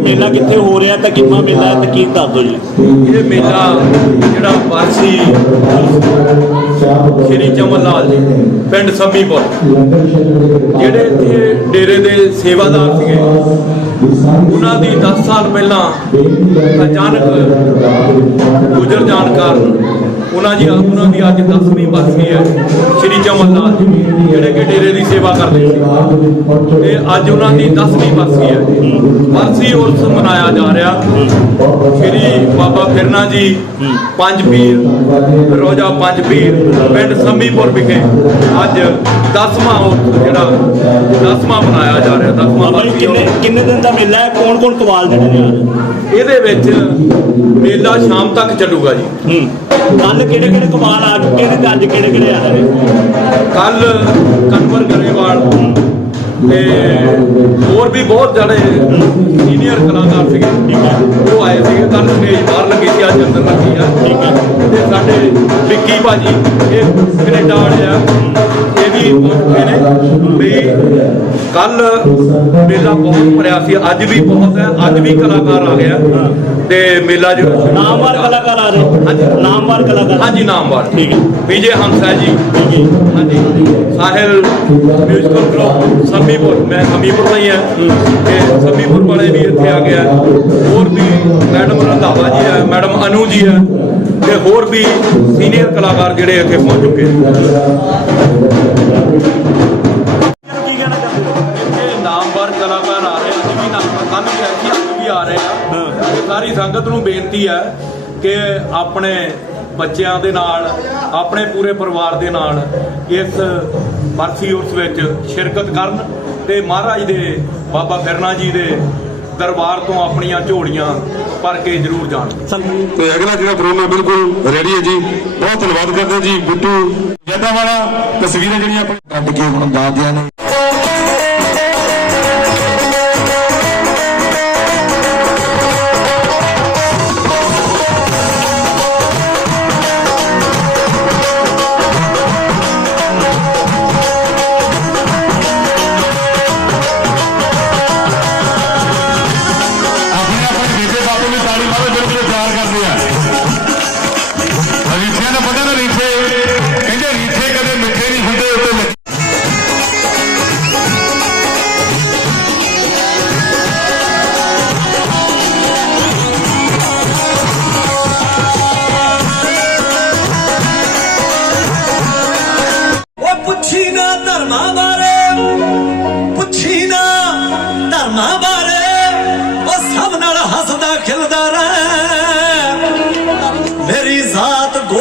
ਮੇਲਾ ਕਿੱਥੇ ਹੋ ਰਿਹਾ ਤੇ ਕਿੰਨਾ ਮੇਲਾ ਹੈ ਤੇ ਕੀ ਦੱਸ ਦਿਓ ਜੀ? ਇਹ ਮੇਲਾ ਜਿਹੜਾ ਵਾਰਸੀ ਸ਼੍ਰੀ ਚਮਨ ਲਾਲ ਜੀ, ਪਿੰਡ ਸੰਮੀਪੁਰ, ਜਿਹੜੇ ਇੱਥੇ ਡੇਰੇ ਦੇ ਸੇਵਾਦਾਰ ਸੀਗੇ। ਉਹਨਾਂ ਦੀ 10 ਸਾਲ ਪਹਿਲਾਂ ਅਚਾਨਕ ਗੁਜ਼ਰ ਜਾਣ ਕਾਰਨ ਉਹਨਾਂ ਜੀ ਉਹਨਾਂ ਦੀ ਅੱਜ 10ਵੀਂ ਬਰਸੀ ਹੈ। ਸ਼੍ਰੀ ਚਮਨ ਲਾਲ ਜੀ ਜਿਹੜੇ ਕਿ ਡੇਰੇ ਦੀ ਸੇਵਾ ਕਰਦੇ ਸੀ। ਤੇ ਅੱਜ ਉਹਨਾਂ ਦੀ 10ਵੀਂ ਬਰਸੀ ਹੈ। ਬਰਸੀ ਉਰਸ ਮਨਾਇਆ ਜਾ ਰਿਹਾ। ਸ਼੍ਰੀ ਬਾਬਾ ਫਿਰਨਾ ਜੀ ਪੰਜ ਪੀਰ ਰੋਜਾ ਪੰਜ ਪੀਰ ਪਿੰਡ ਸੰਮੀਪੁਰ ਵਿਖੇ ਅੱਜ 10ਵਾਂ ਉਰਸ ਜਿਹੜਾ 10ਵਾਂ ਮਨਾਇਆ ਜਾ ਰਿਹਾ। 10ਵਾਂ ਬਾਬਾ ਜੀ ਬਰਸੀ ਕਿੰਨੇ ਕਿੰਨੇ ਦਿਨ ਦਾ ਮੇਲਾ ਹੈ? ਕੌਣ ਕੌਣ ਕਵਾਲ ਜਿਹੜੇ ਨੇ ਇਹਦੇ ਵਿੱਚ ਮੇਲਾ ਸ਼ਾਮ ਤੱਕ ਚੱਲੂਗਾ ਜੀ। ਹੂੰ। ਕੱਲ ਕਿਹੜੇ ਕਿਹੜੇ ਕਵਾਲ ਆ ਚੁੱਕੇ ਨੇ ਤੇ ਅੱਜ ਕਿਹੜੇ ਕਿਹੜੇ ਆ ਰਹੇ? ਕੱਲ ਕਨਵਰ ਗਰੇਵਾਲ ਤੇ ਹੋਰ ਵੀ ਬਹੁਤ ਜਿਹੜੇ ਸੀਨੀਅਰ ਕਲਾਕਾਰ ਸੀਗੇ। ਠੀਕ ਹੈ। ਉਹ ਆਏ ਸੀਗੇ ਕੱਲ ਮੇਜ ਬਾਹਰ ਲੱਗੀ ਸੀ ਅੱਜ ਅੰਦਰ ਲੱਗੀ ਆ। ਠੀਕ ਹੈ। ਤੇ ਸਾਡੇ ਵਿੱਕੀ ਭਾਜੀ ਇਹ ਕੈਨੇਡਾ ਵਾਲੇ ਆ। ਇਹ ਵੀ ਪਹੁੰਚ ਚੁੱਕੇ ਨੇ। ਵੀ ਕੱਲ ਮੇਲਾ ਬਹੁਤ ਭਰਿਆ ਸੀ ਅੱਜ ਵੀ ਬਹੁਤ ਹੈ ਅੱਜ ਵੀ ਕਲਾਕਾਰ ਆ ਗਿਆ ਤੇ ਮੇਲਾ ਸ਼ੁਰੂ ਨਾਮਵਾਰ ਕਲਾਕਾਰ ਆ ਰਹੇ ਹਾਂਜੀ। ਨਾਮਵਾਰ ਕਲਾਕਾਰ ਹਾਂਜੀ ਨਾਮਵਾਰ। ਠੀਕ ਹੈ। ਵਿਜੇ ਹੰਸਾ ਜੀ। ਠੀਕ ਹੈ। ਹਾਂਜੀ। Sahil musical group Sammipur. ਮੈਂ ਸੰਮੀਪੁਰ ਦਾ ਹੀ ਹਾਂ। ਤੇ ਸੰਮੀਪੁਰ ਵਾਲੇ ਵੀ ਇੱਥੇ ਆ ਗਿਆ ਹੋਰ ਵੀ ਮੈਡਮ ਰੰਧਾਵਾ ਜੀ ਹੈ ਮੈਡਮ ਅਨੂ ਜੀ ਹੈ ਤੇ ਹੋਰ ਵੀ ਸੀਨੀਅਰ ਕਲਾਕਾਰ ਜਿਹੜੇ ਇੱਥੇ ਪਹੁੰਚ ਚੁੱਕੇ ਬੇਨਤੀ ਹੈ ਕਿ ਆਪਣੇ ਬੱਚਿਆਂ ਦੇ ਨਾਲ, ਆਪਣੇ ਪੂਰੇ ਪਰਿਵਾਰ ਦੇ ਨਾਲ ਇਸ ਬਰਸੀ ਉਰਸ ਵਿੱਚ ਸ਼ਿਰਕਤ ਕਰਨ ਤੇ ਮਹਾਰਾਜ ਦੇ, ਬਾਬਾ ਫਿਰਨਾ ਜੀ ਦੇ ਦਰਬਾਰ ਤੋਂ ਆਪਣੀਆਂ ਝੋਲੀਆਂ ਭਰ ਕੇ ਜ਼ਰੂਰ ਜਾਣ। ਤੇ ਅਗਲਾ ਜਿਹੜਾ ਪ੍ਰੋਗਰਾਮ ਬਿਲਕੁਲ ਰੈਡੀ ਹੈ ਜੀ। ਬਹੁਤ ਧੰਨਵਾਦ ਕਰਦੇ ਜੀ ਬੁੱਟੂ ਜੱਦਾ ਵਾਲਾ ਤਸਵੀਰਾਂ ਜਿਹੜੀਆਂ ਆਪਾਂ ਕੱਢ ਕੇ ਹੁਣ ਦਾਦਿਆਂ ਨੇ।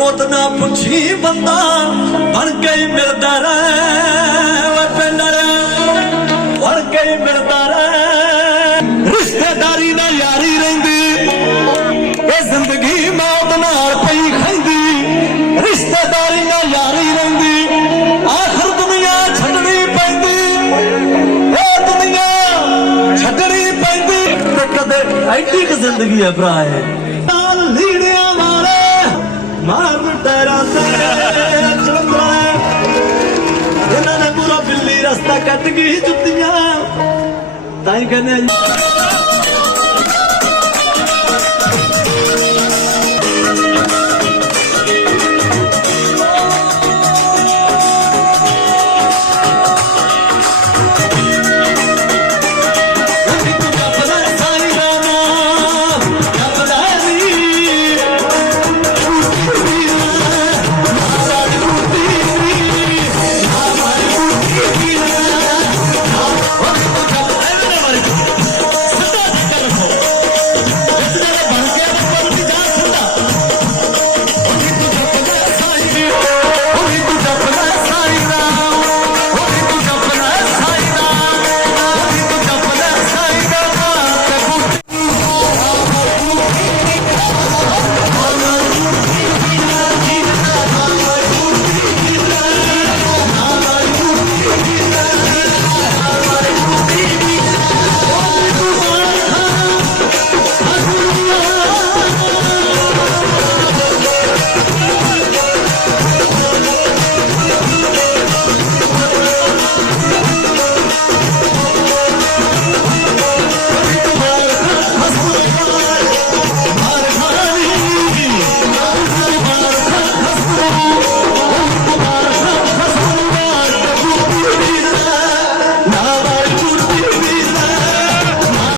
ਜ਼ਾਤ ਨਾ ਪੁੱਛੀ ਬੰਦਾ, ਬਣ ਕੇ ਮਿਲਦਾ ਰਹਿ। ਓਏ ਪਿੰਡਰ ਬਣ ਕੇ ਮਿਲਦਾ ਰਹਿ। ਰਿਸ਼ਤੇਦਾਰੀ ਨਾਲ ਯਾਰੀ ਰਹਿੰਦੀ, ਇਹ ਜ਼ਿੰਦਗੀ ਮੌਤ ਨਾਲ ਪਈ ਖੰਦੀ। ਰਿਸ਼ਤੇਦਾਰੀ ਨਾਲ ਯਾਰੀ ਰਹਿੰਦੀ, ਆਖਰ ਦੁਨੀਆ ਛੱਡਣੀ ਪੈਂਦੀ। ਇਹ ਦੁਨੀਆ ਛੱਡਣੀ ਪੈਂਦੀ। ਤੇ ਕਦੇ ਐਡੀ ਕੁ ਜ਼ਿੰਦਗੀ ਹੈ ਭਰਾ ਹੈ ਇਹਨਾਂ ਨੇ ਪੂਰਾ